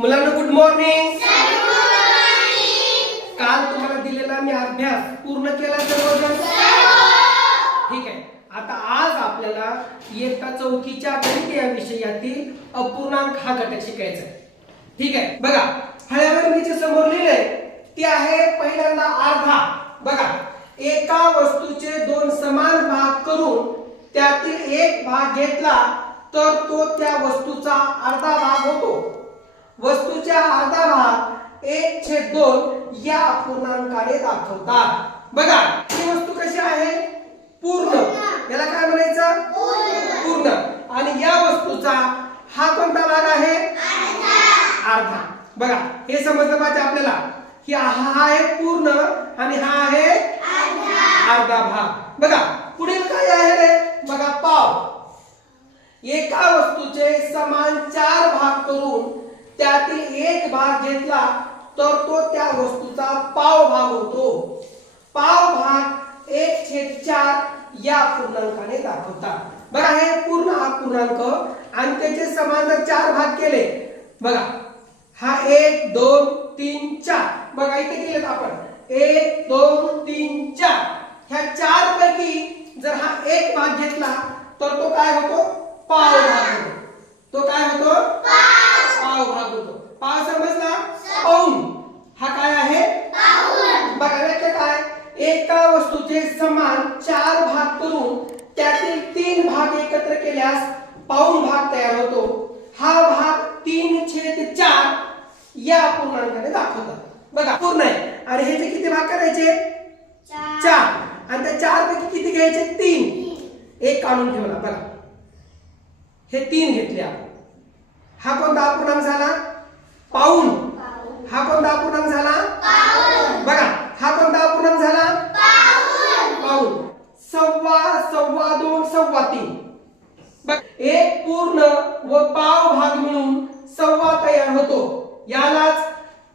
मुलांना good morning. काल तुम्हाला दिलेला मी अभ्यास पूर्ण केला सर्वजण? ठीक आहे. आता आज आपल्याला इयत्ता चौथीच्या गणित या विषयातील अपूर्णांक हा घटक शिकायचा आहे. ठीक आहे. बघा फळ्यावर मी जे समोर लिहिलंय ते आहे पहिल्यांदा अर्धा. बघा एका वस्तूचे दोन समान भाग करून त्यातील एक भाग घेतला तर तो त्या वस्तूचा अर्धा भाग होतो. वस्तूचा अर्धा भाग 1/2 या अपूर्णांकाने दाखवतात. बघा ही वस्तू कशी आहे? पूर्ण. याला काय म्हणायचं? पूर्ण. आणि या वस्तूचा हा कोणता भाग आहे? अर्धा. बघा हे समजलं पाहिजे आपल्याला की हा आहे पूर्ण आणि हा आहे अर्धा भाग. बघा पुढील काय आहे रे? बघा पाव. एका वस्तूचे समान 4 भाग करून त्यातील एक भाग घेतला तर तो त्या वस्तूचा पाव भाग होतो. पाव भाग 1/4 या पूर्णांकाने दाखवतात. बघा हे पूर्ण अपूर्णांक आणि त्याचे समान जर 4 भाग केले, बघा हा 1 2 3 4. बघा इथे केलेत आपण 1 2 3 4. ह्या 4 पैकी जर हा एक भाग घेतला तर तो काय होतो? पाव भाग होतो. तो काय होतो? पाव भाग होतो. पाव समजला? पाऊण. हा काय आहे? पाऊण. बघा व्याख्या काय? एका वस्तूचे समान 4 भाग करून त्यातील 3 भाग एकत्र केल्यास पाऊण भाग तयार होतो. हा भाग 3/4 या पूर्णांकाने दाखवतात. बघा पूर्ण आहे आणि ह्याचे किती भाग करायचे? 4. आणि त्या 4 पैकी किती घ्यायचे? 3. एक काढून ठेवला. बघा हे 3 घेतले आपण. हा कोणता अपूर्णांक झाला? पाऊण. हा कोणता अपूर्णांक झाला? पाऊण. बघा हा कोणता अपूर्णांक झाला? पाऊण. सव्वा, सव्वा 2, सव्वा 3. बघ एक पूर्ण व पाव भाग मिळून सव्वा तयार होतो. यालाच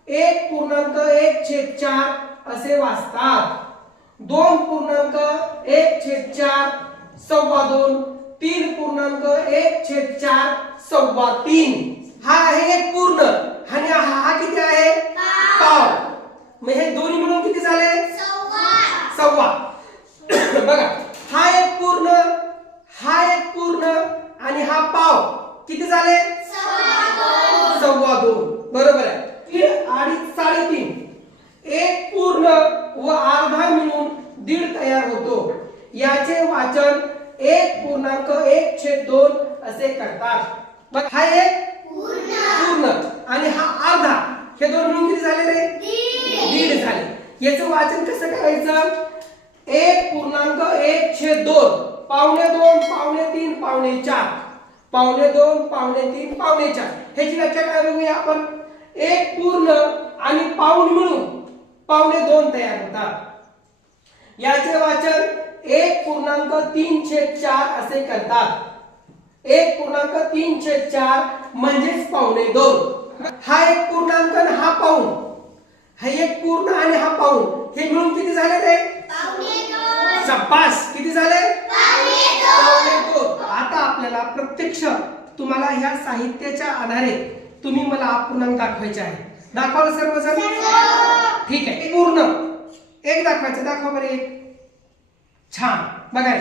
1.1/4 असे वाचतात. 2.1/4 सव्वा 2. 3.1/4 सव्वा 3. हा आहे एक पूर्ण आणि हा किती आहे? पाव. मग हे दोन्ही मिळून किती झाले? सव्वा. बघा हा एक पूर्ण, हा एक पूर्ण आणि हा पाव किती झाले? सव्वा 2. बरोबर आहे. 3 2.5 3.5. एक पूर्ण व अर्धा मिळून 1.5 तयार होतो. याचे वाचन 1.1/2 असे करतात. बघ हा एक पूर्ण आणि हा अर्धा. हे दोन मिळून किती झाले रे? 1.5 झाले. याचं वाचन कसं करायचं? 1.1/2 पावणे 2 पावणे 3 पावणे 4 पावणे 2 पावणे 3 पावणे 4. ह्याची व्याख्या काय बघूया आपण? एक पूर्ण आणि पाऊण मिळून पावणे 2 तयार होतात. याचे वाचन 1.3/4 असे करतात. 1.3/4 म्हणजेच पावणे 2. हा एक पूर्णांक आणि हा पाऊण. हा एक पूर्ण आणि हा पाऊण हे मिळून किती झाले रे? शाबास. किती झाले? पावणे 2. आता आपल्याला प्रत्यक्ष तुम्हाला ह्या साहित्याच्या आधारे तुम्ही मला अपूर्णांक दाखवायचे आहे. दाखवलं सर्वजण? ठीक आहे. पूर्ण एक दाखवायचं. दाखवा बरं एक. छान. बघा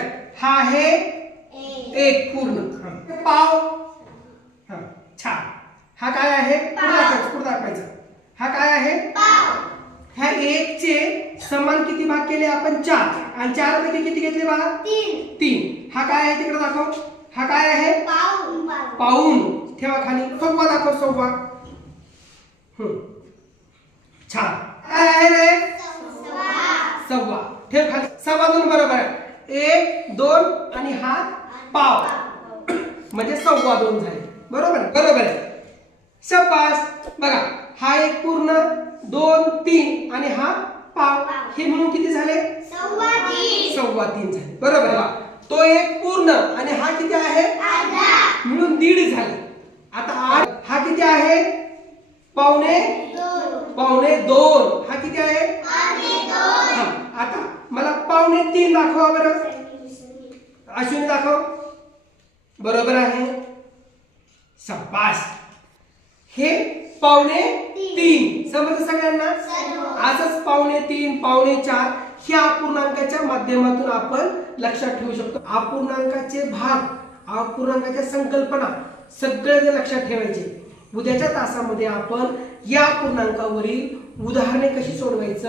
हा आहे एक पूर्ण. पाव. छान. हा काय आहे? पुढे दाखवायचं. हा काय आहे? ह्या 1 चे समान किती भाग केले आपण? 4. आणि 4 पैकी किती घेतले बघा? 3. हा काय आहे? तिकडे दाखव. हा काय आहे? पाऊण. ठेवा खाली. सव्वा दाखव. सव्वा. छान. काय आहे रे? सव्वा. ठेव खाली. सव्वा 2 बरोबर आहे. 1 2 आणि हा पाव म्हणजे सव्वा 2 झाले. बरोबर आहे. शाबास. बघा हा एक पूर्ण 2 3 आणि हा पाव हे मिळून किती झाले? सव्वा 3 झाले. बरोबर आहे. तो एक पूर्ण आणि हा किती आहे? मिळून 1.5 झाले. आता हा किती आहे? पावणे 2. हा किती आहे? आता मला पावणे 3 दाखवा बरं. अश्विनी दाखव. बरोबर आहे. शाबास. हे 3.5 समजलं सगळ्यांना? असंच 3.5 4.5 ह्या अपूर्णांकाच्या माध्यमातून आपण लक्षात ठेवू शकतो. अपूर्णांकाचे भाग, अपूर्णांकाच्या संकल्पना सगळे जे लक्षात ठेवायचे. उद्याच्या तासामध्ये आपण या पूर्णांकावरील उदाहरणे कशी सोडवायचं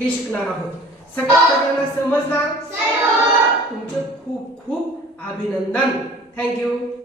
हे शिकणार आहोत. सगळ्यांना समजला? तुमचे खूप खूप अभिनंदन. थँक्यू.